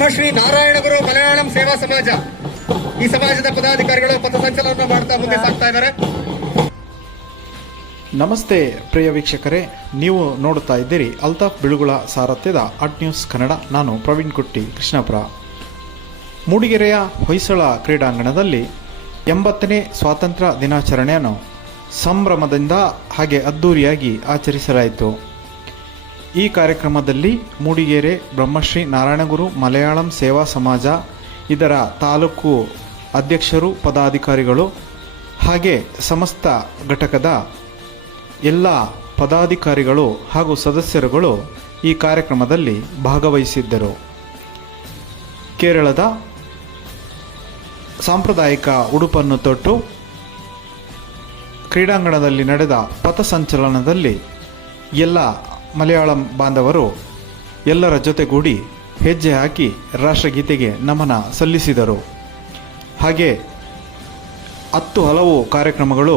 ಬ್ರಹ್ಮಶ್ರೀ ನಾರಾಯಣಗುರು ಮಲಯಾಳಂ ಸೇವಾ ಸಮಾಜ ಈ ಸಮಾಜದ ಪದಾಧಿಕಾರಿಗಳು ಪಥಸಂಚಲನ ಮಾಡ್ತಾ ಮುಂದೆ ಸಾಗ್ತಾ ಇದ್ದಾರೆ. ನಮಸ್ತೆ ಪ್ರಿಯ ವೀಕ್ಷಕರೇ, ನೀವು ನೋಡುತ್ತಾ ಇದ್ದೀರಿ ಅಲ್ತಾಫ್ ಬಿಳುಗುಳ ಸಾರಥ್ಯದ ಅಟ್ ನ್ಯೂಸ್ ಕನ್ನಡ. ನಾನು ಪ್ರವೀಣ್ ಕುಟ್ಟಿ, ಕೃಷ್ಣಾಪುರ. ಮೂಡಿಗೆರೆಯ ಹೊಯ್ಸಳ ಕ್ರೀಡಾಂಗಣದಲ್ಲಿ 80ನೇ ಸ್ವಾತಂತ್ರ್ಯ ದಿನಾಚರಣೆಯನ್ನು ಸಂಭ್ರಮದಿಂದ ಹಾಗೆ ಅದ್ದೂರಿಯಾಗಿ ಆಚರಿಸಲಾಯಿತು. ಈ ಕಾರ್ಯಕ್ರಮದಲ್ಲಿ ಮೂಡಿಗೆರೆ ಬ್ರಹ್ಮಶ್ರೀ ನಾರಾಯಣಗುರು ಮಲಯಾಳಂ ಸೇವಾ ಸಮಾಜ, ಇದರ ತಾಲೂಕು ಅಧ್ಯಕ್ಷರು, ಪದಾಧಿಕಾರಿಗಳು ಹಾಗೆ ಸಮಸ್ತ ಘಟಕದ ಎಲ್ಲ ಪದಾಧಿಕಾರಿಗಳು ಹಾಗೂ ಸದಸ್ಯರುಗಳು ಈ ಕಾರ್ಯಕ್ರಮದಲ್ಲಿ ಭಾಗವಹಿಸಿದ್ದರು. ಕೇರಳದ ಸಾಂಪ್ರದಾಯಿಕ ಉಡುಪನ್ನು ತೊಟ್ಟು ಕ್ರೀಡಾಂಗಣದಲ್ಲಿ ನಡೆದ ಪಥಸಂಚಲನದಲ್ಲಿ ಎಲ್ಲ ಮಲಯಾಳಂ ಬಾಂಧವರು ಎಲ್ಲರ ಜೊತೆಗೂಡಿ ಹೆಜ್ಜೆ ಹಾಕಿ ರಾಷ್ಟ್ರಗೀತೆಗೆ ನಮನ ಸಲ್ಲಿಸಿದರು. ಹಾಗೆ ಹಲವು ಕಾರ್ಯಕ್ರಮಗಳು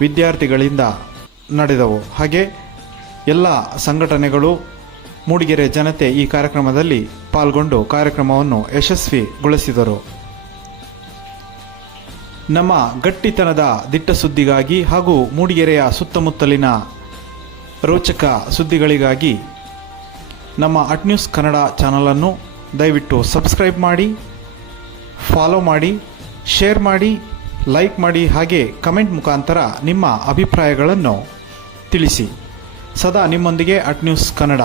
ವಿದ್ಯಾರ್ಥಿಗಳಿಂದ ನಡೆದವು. ಹಾಗೆ ಎಲ್ಲ ಸಂಘಟನೆಗಳು, ಮೂಡಿಗೆರೆ ಜನತೆ ಈ ಕಾರ್ಯಕ್ರಮದಲ್ಲಿ ಪಾಲ್ಗೊಂಡು ಕಾರ್ಯಕ್ರಮವನ್ನು ಯಶಸ್ವಿಗೊಳಿಸಿದರು. ನಮ್ಮ ಗಟ್ಟಿತನದ ದಿಟ್ಟ ಸುದ್ದಿಗಾಗಿ ಹಾಗೂ ಮೂಡಿಗೆರೆಯ ಸುತ್ತಮುತ್ತಲಿನ ರೋಚಕ ಸುದ್ದಿಗಳಿಗಾಗಿ ನಮ್ಮ ಅಟ್ ನ್ಯೂಸ್ ಕನ್ನಡ ಚಾನಲನ್ನು ದಯವಿಟ್ಟು ಸಬ್ಸ್ಕ್ರೈಬ್ ಮಾಡಿ, ಫಾಲೋ ಮಾಡಿ, ಶೇರ್ ಮಾಡಿ, ಲೈಕ್ ಮಾಡಿ, ಹಾಗೆ ಕಮೆಂಟ್ ಮುಖಾಂತರ ನಿಮ್ಮ ಅಭಿಪ್ರಾಯಗಳನ್ನು ತಿಳಿಸಿ. ಸದಾ ನಿಮ್ಮೊಂದಿಗೆ ಅಟ್ ನ್ಯೂಸ್ ಕನ್ನಡ.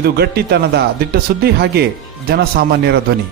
ಇದು ಗಟ್ಟಿತನದ ದಿಟ್ಟ ಸುದ್ದಿ ಹಾಗೆ ಜನಸಾಮಾನ್ಯರ ಧ್ವನಿ.